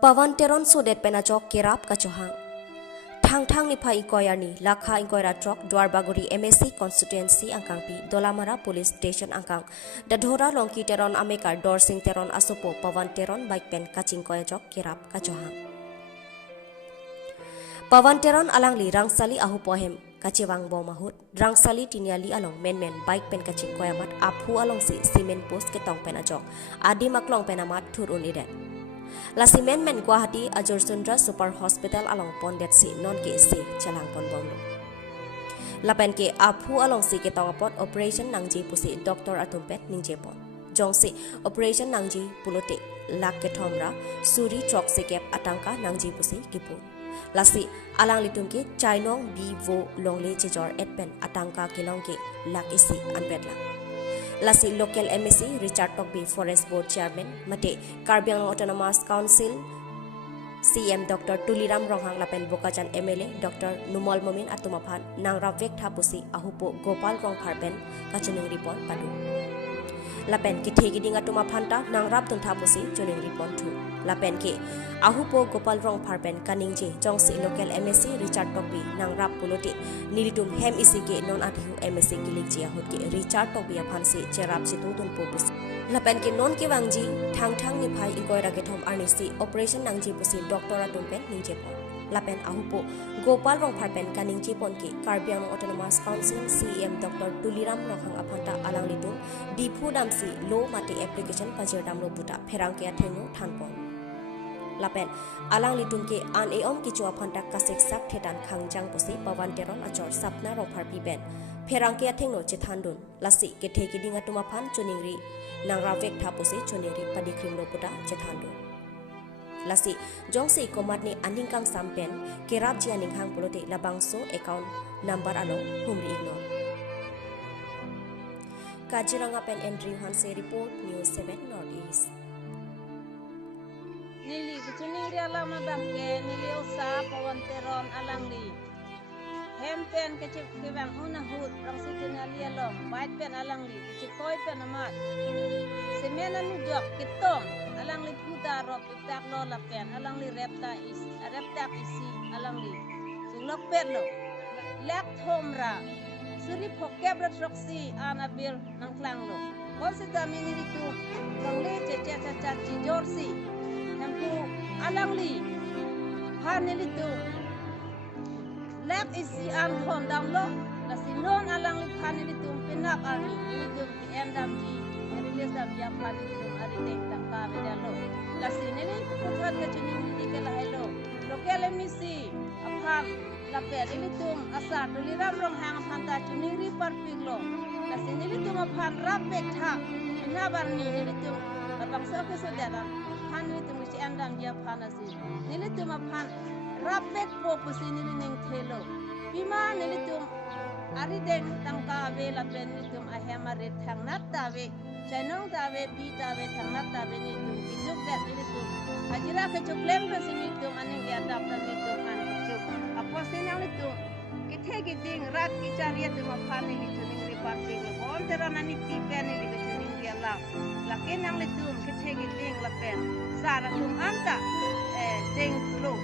Pawan teron sodet penajok kirap kacohang. Thang ni phai inquiry lakha inquiry trok Dwarbaguri MSC constituency angkang pi Dolamara police station angkang dadhora longki teron amekar dorsing teron asopo pawan teron bike pen kaching koyajok kirap kacohang. Pawan teron alangli rangsali ahu pohem kacewang bo mahut rangsali tiniali along men bike pen kaching koyamat aphu along si cement post ketong penajok adi maklong penamat turun idet. La Simen Guwahati Ajur Sundra Super Hospital along Pondet si non ke si chalang pon bomlo. La pen ke aphu along si ketong apot operation nangji pusi Dr. Atumpet ningje pon. Jong si operation nangji pulote lak ke thomra suri trok se kep atangka nangji pusi kipu. La si alang litum ke chainong bi vo longle chejor etpen atangka kilong ke lak isi anpetla. Lasi local MSC Richard Tokbi Forest Board Chairman mate Karbiang Autonomous Council CM Dr. Tuliram Ronghang Lapen Bokajan MLA Dr. Numol Momin Atumaphan Nangra Vek Thapusi Ahupo Gopal Rong Pharpen Kachuning Ripon Padu Lapen Kithe Giding Atumaphan ta Nangrap Tun Thapusi Chuning Ripon Thu Lapen ke Ahupo Gopal Rong Pharpen Kaningje Jongsi local MSC Richard Tokbi Nangrap Pulote Nilitum Hem Isige non adhiu MSC Gilikji Ahut ke Richard Tokbi Aphansi Cherap Situ Tun Popus Lapen ke non ke wangji thang ni phai ingoira ke thom arnisi operation nangji pusi Dr. Atumpen ningje pon Lapen Ahupo Gopal Rong Pharpen Kaningje pon ke Karbiang Autonomous Council CM Dr. Tuliram Ronghang Aphanta alang litum Dipu Damsi Low Mate Application Pajir Damlo Buta Pherang ke athengu thanpon Lapen alang litum ke an eom kichu aphanta kasek sak thetan khangjang pusi pawan teron achor sapna rong pharpi ben pherang ke athengno chethandun lasi ke theki dinga tuma phan chuningri nangra vek thapusi chuningri padikrim lo puta chethandun lasi jongsi komat ni aningkang sampen kerap jianing hang pulote labangso account number alo humri ignore Kaziranga pen Andrew Hanse report News 7 Northeast Nili kuchuning ri alam bangke nili usa pawan teron alangli hempen kecip kewang unahut rang sitin ali alom bait pen alangli kecip koi pen amat semenan dok kitong alangli puda rop itak lo lapen alangli repta isi alangli singlok pen lo lek thomra suri phokep rat roksi anabil nang klang lo konsita miniri tu kangle ceca jorsi Nampu alangli hanili tu lek isi an hon damlo lasi non alangli hanili tu pinak arni ini tu endam ji rilis dam ya hanili tu ari tek tangka bedalo lasi nili putrat ke chuni ni ke lahelo lokale misi aphan lape ini tu asa tuliram rong hang phanta chuni ri par piglo lasi nili tu aphan rapek tha na barni nili tu abang so ke sodara han nitum ci andam dia phanasi nilitum aphan rapet popusi niling thelo bima nilitum ari deng tangka ave la pen nitum ahema ret thangnat tawe chanong tawe bi tawe thangnat tawe nitum ijuk dat nilitum hajira ke chuklem ke sinitum aning ya dapta nitum an juk aposin yang nitum kithe giting rat kichariya tum aphan nilitum ningri parti on teranani tipen nilitum ningri la lakin yang nitum kithe giting la pen Sarah tum anta deng lo